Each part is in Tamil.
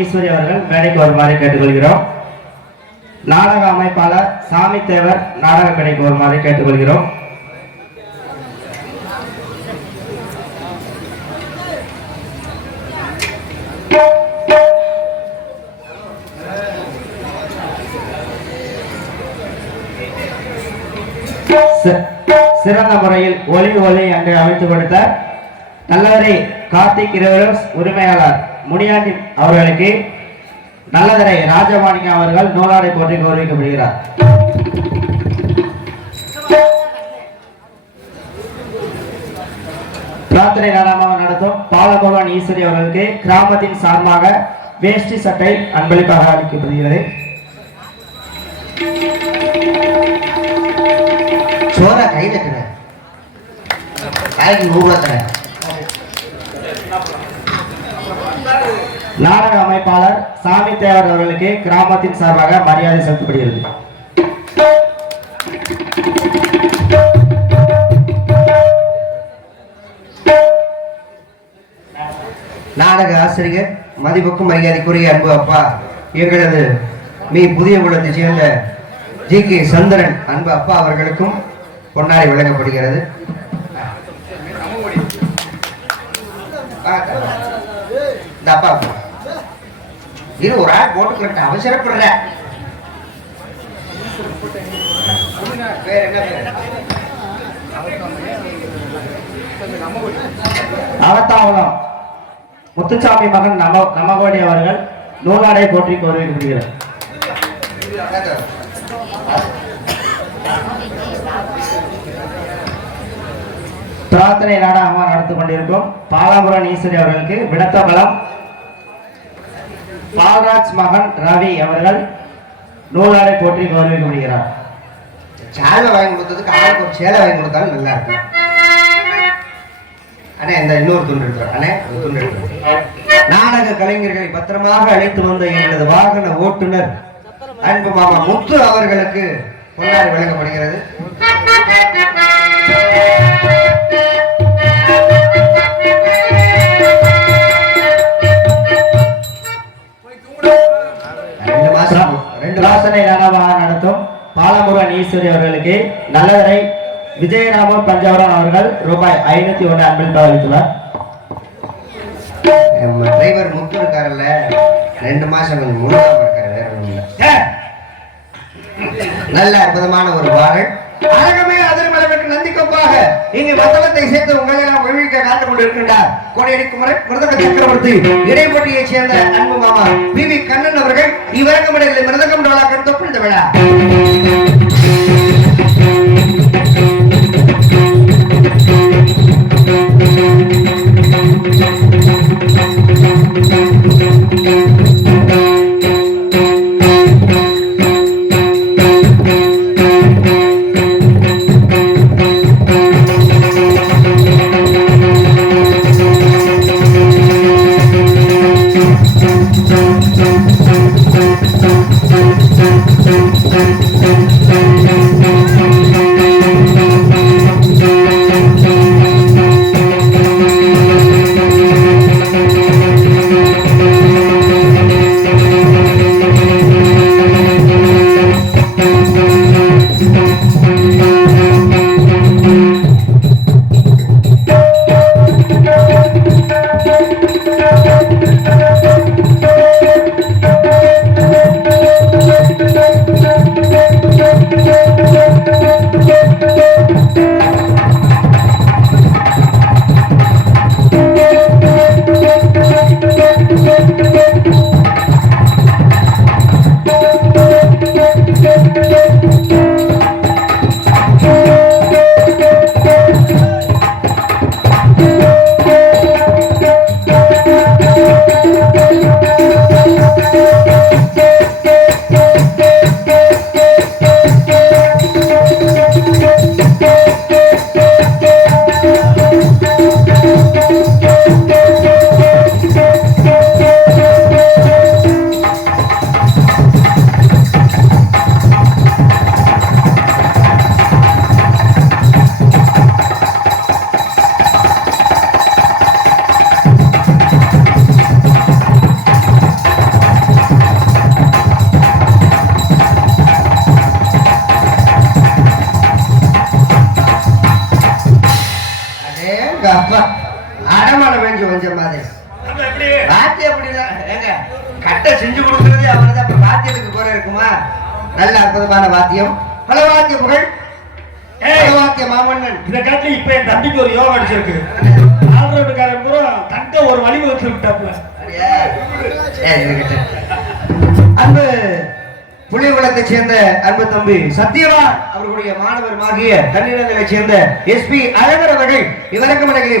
ஈஸ்வரி அவர்கள் மேடைக்கு வருமாறு கேட்டுக்கொள்கிறோம். நாடக அமைப்பாளர் சாமி தேவர் நாடக மேடைக்கு வருமாறு கேட்டுக்கொள்கிறோம். சிறந்த முறையில் ஒளி ஒளி அங்கு அமைத்து கொடுத்த நல்லவரை கார்த்திக் இருவரும் உரிமையாளர். முனியாண்டி அவர்களுக்கு நல்லதரை ராஜமாணிக்கம் அவர்கள் நூலாடை போற்றி கௌரவிக்கப்படுகிறார். பிரார்த்தனை நாடகமாக நடத்தும் பாலபகவான் ஈஸ்வரி அவர்களுக்கு கிராமத்தின் சார்பாக வேஷ்டி சட்டை அன்பளிப்பாக அளிக்கப்படுகிறது. சோற கையில இருக்கிற நூறு தரேன் நாடக அமைப்பாளர் சாமி தேவர் அவர்களுக்கு கிராமத்தின் சார்பாக மரியாதை செலுத்தப்படுகிறது. நாடக ஆசிரியர் மதிப்புக்கும் மரியாதைக்குரிய அன்பு அப்பா எங்களது மீ புதிய குலத்தை சேர்ந்த ஜி கே சந்திரன் அன்பு அப்பா அவர்களுக்கும் பொன்னாடை வழங்கப்படுகிறது. இந்த அப்பா. இது ஒரு ஆள் போட்டுக்கிட்ட அவசரப்படுற அவத்தாவளம் முத்துசாமி மகன் நம நமகோடி அவர்கள் நூலாடை போற்றி கௌரவிக்கப்படுகிறார் பிரார்த்தனை நாடகமாக நடந்து கொண்டிருக்கும் பாலாபுரம் ஈஸ்வரி அவர்களுக்கு விடத்த பலம். பால்ராஜ் மகன் ரவி அவர்கள் நூலாடை போற்றி கௌரவிக்கப்படுகிறார். சேலை வாங்கி கொடுத்ததுக்கு ஆளுக்கு ஒரு சேலை வாங்கி கொடுத்தாலும் நல்லா இருக்கும். அண்ணே இந்த இன்னொரு துண்டு எடுத்துறேன். அண்ணே ஒரு துண்டு எடுத்துறேன். நாடக கலைஞர்களை பத்திரமாக அழைத்து வந்த எனது வாகன ஓட்டுநர் அன்பு மாமா முத்து அவர்களுக்கு கொண்டாடி வழங்கப்படுகிறது. பிரார்த்தனை நாடகமாக நடத்தும். பாலமுருகன் ஈஸ்வரி அவர்களுக்கு நல்லதரை விஜயராமன் பஞ்சவரம் அவர்கள் ரூபாய் ஐநூத்தி ஒன்று அன்பில் அளித்துள்ளார் நம்ம டிரைவர் முத்து இருக்காருல்ல ரெண்டு மாசம் கொஞ்சம் முழுகாம இருக்காரு வேற இல்ல. நல்ல அற்புதமான ஒரு பாடல். அழகமே அதிர்மலமிட்டு நந்திக்கொப்பாக இங்கு மத்தளத்தை சேர்த்து உங்களை எல்லாம் மிக்க காண்டு கொண்டிருக்கின்றார். கோடேரி குமரன் மிருதக சக்கரவர்த்தி இடைப்பட்டியைச் சேர்ந்த அன்பு மாமா பி. வி. கண்ணன் அவர்கள் இவ்விறங்கும் இடங்களில் மிருதகம் காட்டில இப்ப என் தம்பிக்கு ஒரு யோகா அடிச்சிருக்கு. ஆல்ரவுண்டுக்காரன் பூரா தங்க ஒரு வழிவகுத்து விட்டாப்ல அன்பு புலிகுளத்தை சேர்ந்த அன்பு தம்பி சத்யவான் அவர்களுடைய ஆகிய தன்னிடங்களை சேர்ந்த எஸ்பி அழகர் அவர்கள் இவரக்கம் மனைகளை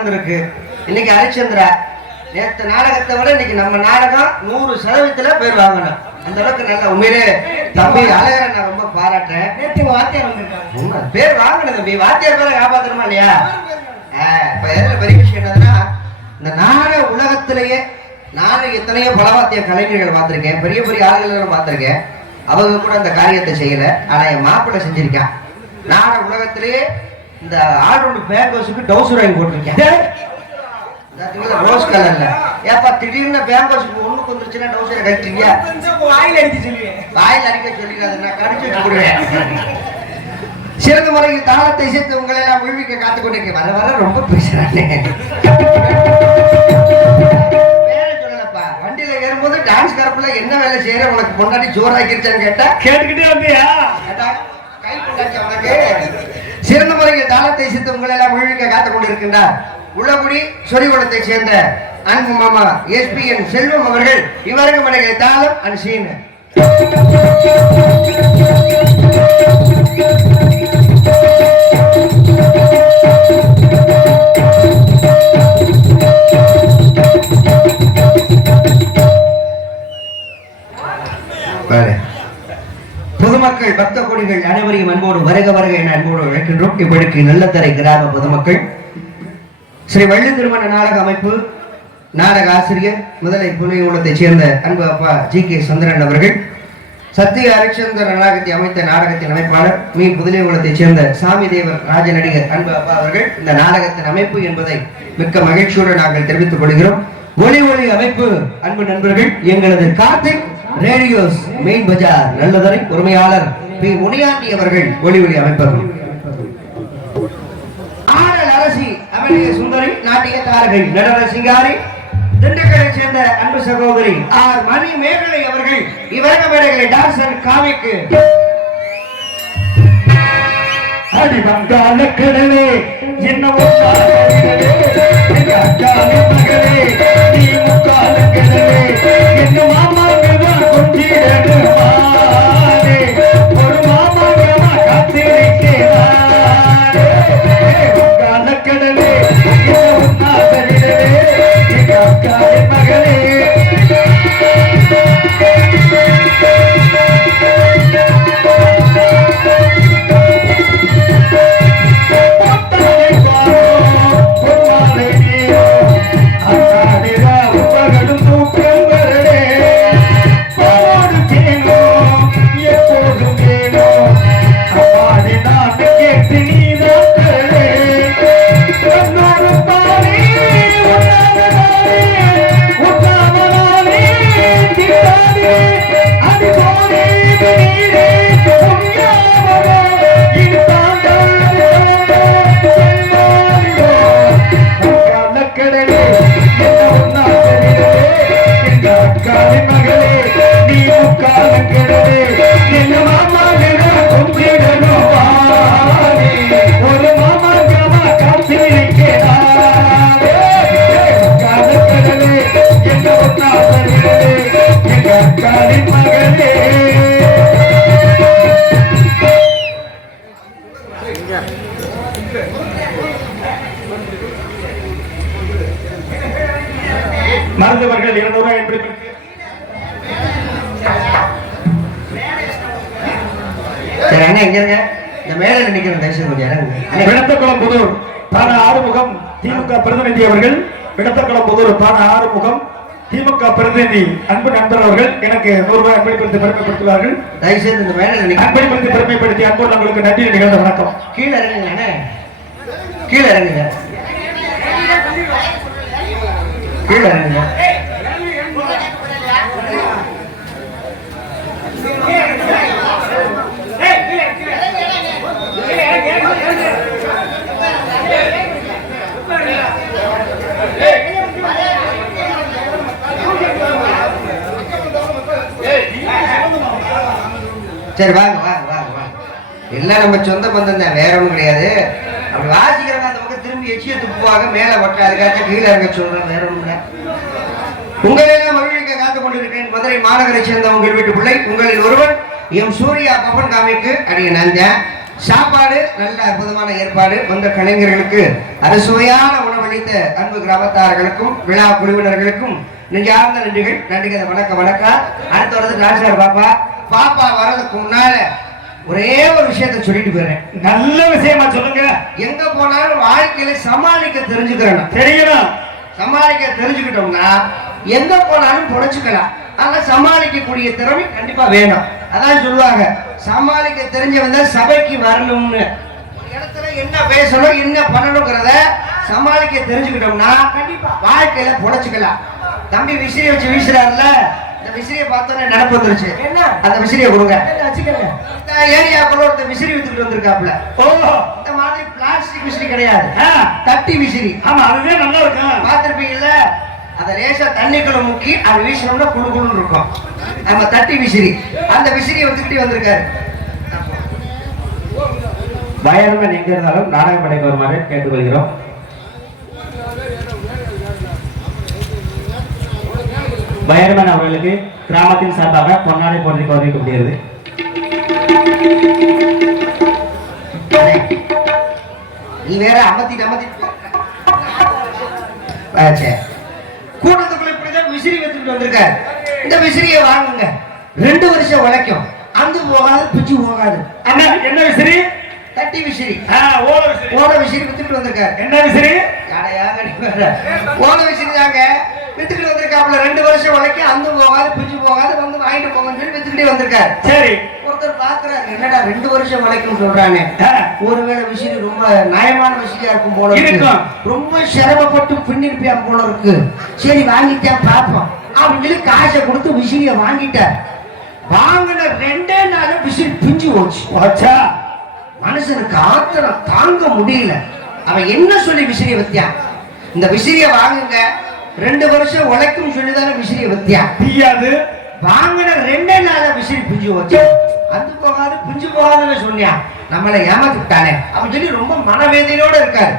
நடந்திருக்கு இன்னைக்கு ஹரிச்சந்திரா. நேத்து நாடகத்தை விட இன்னைக்கு நம்ம நாடகம் நூறு சதவீதத்துல பேர் வாங்கணும் அந்த அளவுக்கு நல்ல உண்மையிலே தம்பி அழகரை நான் ரொம்ப பாராட்டுறேன். நேற்று வாத்தியார் வந்திருக்காங்க. பேர் வாங்கணும் தம்பி. வாத்தியார் பேரை காப்பாத்தணுமா இல்லையா? இப்ப எதுல பெரிய விஷயம் என்னதுன்னா இந்த நாடக உலகத்திலேயே நானும் எத்தனையோ பலவாத்திய கலைஞர்கள் பார்த்திருக்கேன். பெரிய பெரிய ஆளுகள் பார்த்திருக்கேன். அவங்க கூட அந்த காரியத்தை செய்யல. ஆனா என் மாப்பிள்ளை செஞ்சிருக்கான். நாடக உலகத்திலேயே இந்த ஆல்ரவுண்ட் பேங்கோஸுக்கு டவுசர் வாங்கி போட்டிருக்கேன். ரோஸ் கலர்ல ஏப்பா திடீர்னு பேங்கோஸுக்கு ஒண்ணுக்கு வந்துருச்சுன்னா டவுசரை கட்டிங்க வாயில் அடிச்சு சொல்லுவேன். வாயில் அடிக்க சொல்லிடாது நான் கடிச்சு வச்சு விடுவேன் சிறந்த முறையில் தாளத்தை சேர்த்து உங்களை எல்லாம் விழுவிக்க காத்துக் கொண்டிருக்கேன். வர வர ரொம்ப சொல்லலப்பா வண்டியில ஏறும்போது டான்ஸ் கரப்புல என்ன வேலை செய்யற உனக்கு பொண்டாட்டி ஜோராக்கிருச்சான்னு கேட்டா? கேட்டுக்கிட்டே வந்தியா? கேட்டா, கை பொண்டாட்டி அவனுக்கு சிறந்த முறையில் தாளத்தை சித்து உங்களை எல்லாம் விழுவிக்க காத்துக் கொண்டிருக்கின்றார் உள்ளபடி சொரிகுளத்தை சேர்ந்த அன்பு மாமா எஸ்பிஎன் செல்வம் அவர்கள் இவருக்கு மனைவி தாளம் அண்ட் சீன் பொதுமக்கள் அனைவரையும் அன்போடு வருக வருக என அன்போடு அழைக்கின்றோம். இப்படிக்கு நல்லத்தரை கிராம பொதுமக்கள். ஸ்ரீ வள்ளி திருமண நாடக அமைப்பு நாடக ஆசிரியர் முதலை புலிகுளத்தைச் சேர்ந்த அன்பு அப்பா ஜி கே சுந்தரன் அவர்கள் சத்திய ஹரிச்சந்திர நாடகத்தை அமைத்த நாடகத்தின் அமைப்பாளர் மீ. புதுலைகுளத்தைச் சேர்ந்த சாமி தேவர் ராஜ நடிகர் அன்பு அப்பா அவர்கள். இந்த நாடகத்தின் அமைப்பு என்பதை மிக்க மகிழ்ச்சியோடு நாங்கள் தெரிவித்துக் கொள்கிறோம். ஒளி ஒளி அமைப்பு அன்பு நண்பர்கள் எங்களது கார்த்திக் ரேடியோஸ் மெயின் பஜார் நல்லதரை உரிமையாளர் பி. முனியாண்டி அவர்கள் ஒளி ஒளி அமைப்பவர். ஆடல் அரசி அமலிய சுந்தரி நாட்டிய தாரகை நடன சிங்காரி திண்டுக்கலை சேர்ந்த அன்பு சகோதரி ஆர். மணி மேகலை அவர்கள் இவரக மேடைகளை டான்சர் காமிக்கு அடி வங்காள கடலே என்ன முக்கால மகளே நீ முக்கால கடலே என்ன Thank you. மாமா மருத்துவர்கள் இருநூறு ரூபாய் சரி அண்ணா இருங்க. இந்த தயவுசெய்து கொஞ்சம் இறங்குங்க. விடத்தக்குளம் புதூர் தான ஆறுமுகம் திமுக பிரதிநிதி அவர்கள் விடத்தக்குளம் புதூர் தான ஆறுமுகம் திமுக பிரதிநிதி அன்பு நண்பர் அவர்கள் எனக்கு நூறு ரூபாய் அன்பளிப்படுத்தி பெருமைப்படுத்துவார்கள். தயவுசெய்து இந்த நிக்க அன்பளிப்படுத்தி பெருமைப்படுத்தி அன்போடு உங்களுக்கு நன்றி நிகழ்ந்த வணக்கம். கீழே இறங்குங்க கீழே இறங்குங்க. கீழே இறங்குங்க. சரி வாங்க வாங்க வாங்க வாங்க. எல்லாம் நம்ம சொந்த பந்தம் தான் வேற ஒன்றும் கிடையாது. அப்படி வாசிக்கிறவங்க எச்சிய துப்புவாங்க மேல ஒட்ட அதுக்காச்சும் கீழே இருக்க சொல்றேன் வேற ஒண்ணும் உங்களெல்லாம் மகிழ்ச்சிக்க காத்து கொண்டிருக்கேன் மதுரை மாநகரை சேர்ந்த உங்கள் வீட்டு பிள்ளை உங்களில் ஒருவன் எம். சூர்யா பவன் காமிக்கு அடிய நஞ்சேன் சாப்பாடு நல்ல அற்புதமான ஏற்பாடு. வந்த கலைஞர்களுக்கு அறுசுவையான உணவளித்த அன்பு கிராமத்தார்களுக்கும் விழா குழுவினர்களுக்கும் நெஞ்சார்ந்த நன்றிகள். நன்றிகள் வணக்கம் வணக்கம். அடுத்து வரது ராஜார் பாப்பா. பாப்பா வர்றதுக்கு முன்னால ஒரே ஒரு விஷயத்த சொல்லிட்டு போயிடுறேன். நல்ல விஷயமா சொல்லுங்க. எங்க போனாலும் வாழ்க்கையில சமாளிக்க தெரிஞ்சுக்கிறேன் தெரியணும் சமாளிக்க தெரிஞ்சுக்கிட்டோம்னா எங்க போனாலும் பொழைச்சுக்கலாம் ஆனா சமாளிக்கக்கூடிய திறமை கண்டிப்பா வேணும். அதான் சொல்லுவாங்க சமாளிக்க தெரிஞ்சவன் தான் சபைக்கு வரணும்னு. ஒரு இடத்துல என்ன பேசணும் என்ன பண்ணணுங்கிறத சமாளிக்க தெரிஞ்சுக்கிட்டோம்னா கண்டிப்பா. வாழ்க்கையில பொழைச்சுக்கலாம் தம்பி விசிறி வச்சு வீசுறாருல? இந்த விசிறியை பார்த்தோன்னே நினப்பு வந்துருச்சு. என்ன? அந்த விசிறியை கொடுங்க. வச்சுக்கோங்க. இந்த ஏரியாக்குள்ள ஒருத்தர் விசிறி வித்துக்கிட்டு வந்திருக்காப்ல ஓ இந்த மாதிரி பிளாஸ்டிக் விசிறி கிடையாது. தட்டி விசிறி. ஆமா அதுவே நல்லா இருக்கும் பார்த்திருப்பீங்கல்ல? அதை லேசா தண்ணிக்குள்ள முக்கி அது வீசினோம்னா குழு குழுன்னு இருக்கும். நம்ம தட்டி விசிறி. அந்த விசிறியை வச்சுக்கிட்டே வந்திருக்காரு. பயணம் எங்க இருந்தாலும் நாடகம் படைக்க வருமாறு கேட்டுக்கொள்கிறோம். பயர்மன் அவர்களுக்கு கிராமத்தின் சார்பாக பொன்னாடை போட்டி கௌரவிக்கப்படுகிறது நீ வேற ஆ, சரி. கூட்டத்துக்குள்ள இப்படிதான் விசிறி வச்சுட்டு வந்திருக்காரு. இந்த விசிறியை வாங்குங்க. ரெண்டு வருஷம் உழைக்கும். அந்து போகாது பிச்சு போகாது. அண்ணா என்ன விசிறி? தட்டி விசிறி. விசிறி. ஓட விசிறி வித்துட்டு வந்திருக்காரு. என்ன விசிறி. ஓட வச்சிருந்தாங்க வித்துக்கிட்டு வந்திருக்காப்புல ரெண்டு வருஷம் வரைக்கும் அந்த போகாது பிஞ்சு போகாது வந்து வாங்கிட்டு போங்கன்னு சொல்லி வித்துக்கிட்டே வந்திருக்காரு. சரி. ஒருத்தர் பாக்குறாரு என்னடா ரெண்டு வருஷம் வரைக்கும் சொல்றானே. ஒருவேளை விசிறி ரொம்ப நியாயமான விசிறியா இருக்கும் போல இருக்கு. ரொம்ப சிரமப்பட்டு பின்னிருப்பியான் போல இருக்கு. சரி வாங்கிட்டேன் பாப்போம் அப்படின்னு காசை கொடுத்து விசிறிய வாங்கிட்டார். வாங்கின ரெண்டே நாள் விசிறி பிஞ்சு போச்சு. வச்சா மனுஷனுக்கு ஆத்திரம் தாங்க முடியல. அவன் என்ன சொல்லி விசிறிய வித்தியான் இந்த விசிறிய வாங்குங்க. ரெண்டு வருஷம் உழைக்கும் சொல்லி தானே விசிறிய வித்தியான் தீயாது வாங்கின ரெண்டே நாள விசிறி பிஞ்சு போச்சு. அது போகாது பிஞ்சு போகாதுன்னு சொன்னியா? நம்மளை ஏமாத்திட்டானே. அப்படின்னு சொல்லி ரொம்ப மனவேதனையோட இருக்காரு.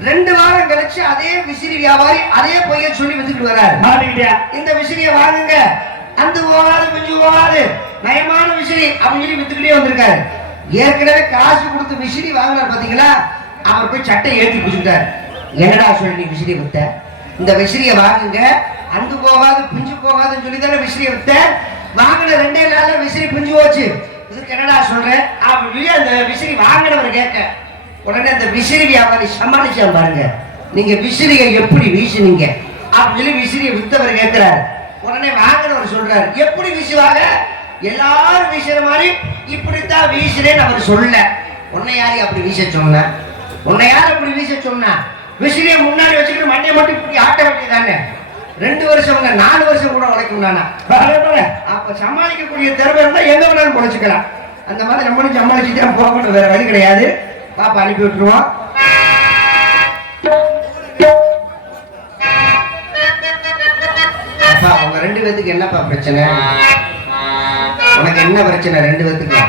ரெண்டு வாரம் கழிச்சு அதே விசிறி வியாபாரி அதே பொய்ய சொல்லி வித்துட்டு மாட்டிக்கிட்டியா? இந்த விசிறிய வாங்குங்க. அந்த போகாது பிஞ்சு போகாது. நயமான விசிறி அப்படின்னு சொல்லி வித்துக்கிட்டே வந்திருக்காரு. ஏற்கனவே காசு கொடுத்து விசிறி வாங்கினார் பாத்தீங்களா? அவர் போய் சட்டை ஏற்றி பிடிச்சிட்டாரு என்னடா சொல்லி நீ விசிறி வித்த? இந்த விசிறிய வாங்குங்க. அந்து போகாது பிஞ்சு போகாதுன்னு சொல்லி தானே விசிறிய வித்த வாங்கின ரெண்டே நாள்ல விசிறி பிஞ்சு போச்சு. இதுக்கு என்னடா சொல்றேன் அப்படி அந்த விசிறி வாங்கினவர் கேட்க. உடனே அந்த விசிறி வியாபாரி சமாளிச்சா பாருங்க. நீங்க விசிறியை எப்படி வீசுனீங்க? அப்படின்னு சொல்லி விசிறியை வித்தவர் கேட்கிறாரு. உடனே வாங்கினவர் சொல்றாரு. எப்படி வீசுவாங்க? எல்லாரும் வீசுற மாதிரி இப்படித்தான் வீசுறேன்னு அவர் சொல்ல. உன்னை யாரையும் அப்படி வீச சொன்ன? உன்னை யார் அப்படி வீச சொன்னா? விசிறியை முன்னாடி வச்சுக்கிட்டு மண்டையை மட்டும் இப்படி ஆட்ட வேண்டியதானே ரெண்டு வருஷம் நாலு வருஷம் கூட உழைக்கும் நானா? அப்ப சமாளிக்கக்கூடிய திறமை இருந்தா எங்க வேணாலும் பொழைச்சுக்கலாம். அந்த மாதிரி நம்மளும் சமாளிச்சு தான் போகணும் வேற வழி கிடையாது. பாப்பா அனுப்பி விட்டுருவோம். அப்பா ரெண்டு பேத்துக்கு என்னப்பா பிரச்சனை? உனக்கு என்ன பிரச்சனை ரெண்டு பேத்துக்கு?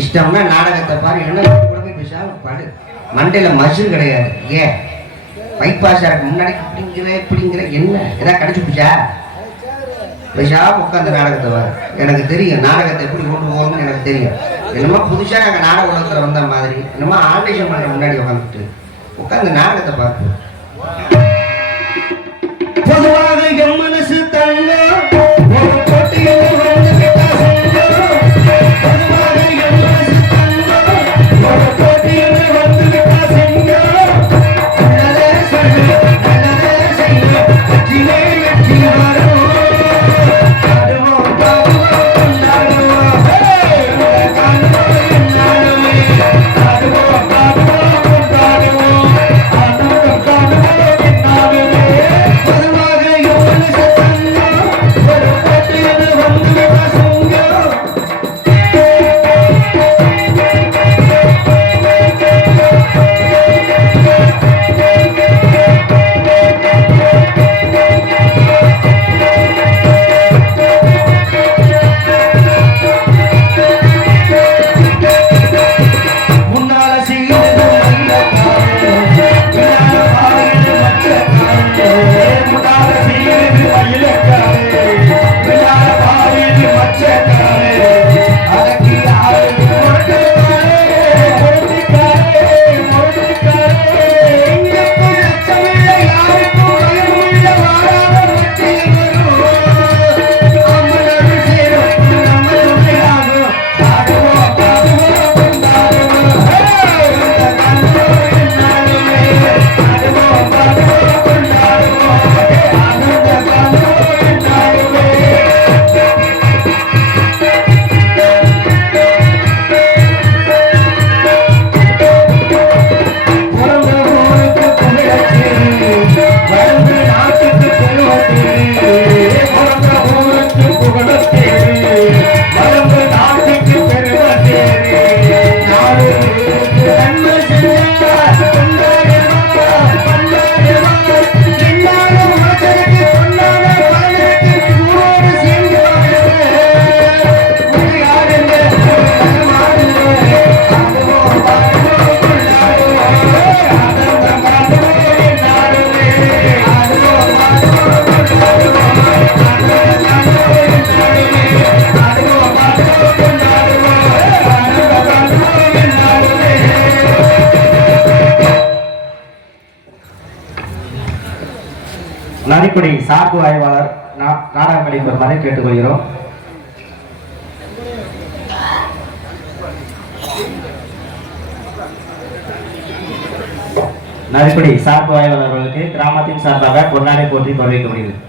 இஷ்டம்னா நாடகத்தை பாரு என்ன கூட போய் பாடு. மண்டையில் மசில் கிடையாது. ஏ பைபாஸ் எனக்கு முன்னாடி இப்படிங்கிற இப்படிங்கிற என்ன? எதாவது கிடைச்சிடுச்சா பெஷா உட்காந்து நாடகத்தை வர எனக்கு தெரியும் நாடகத்தை எப்படி கொண்டு போகணும்னு எனக்கு தெரியும். என்னமோ புதுசாக நாங்கள் நாடக உலகத்தில் வந்த மாதிரி என்னமோ ஆல்டேஷன் பண்ணுற முன்னாடி உட்காந்துட்டு உட்காந்து நாடகத்தை பார்ப்போம். பொதுவாக மனசு தங்கம். காரைக்குடி சார்பு ஆய்வாளர் நாடாமணி பெருமானை கேட்டுக்கொள்கிறோம் நரிப்படி சார்பு ஆய்வாளர்களுக்கு கிராமத்தின் சார்பாக பொன்னாடை போற்றி வரவேற்கப்படுகிறது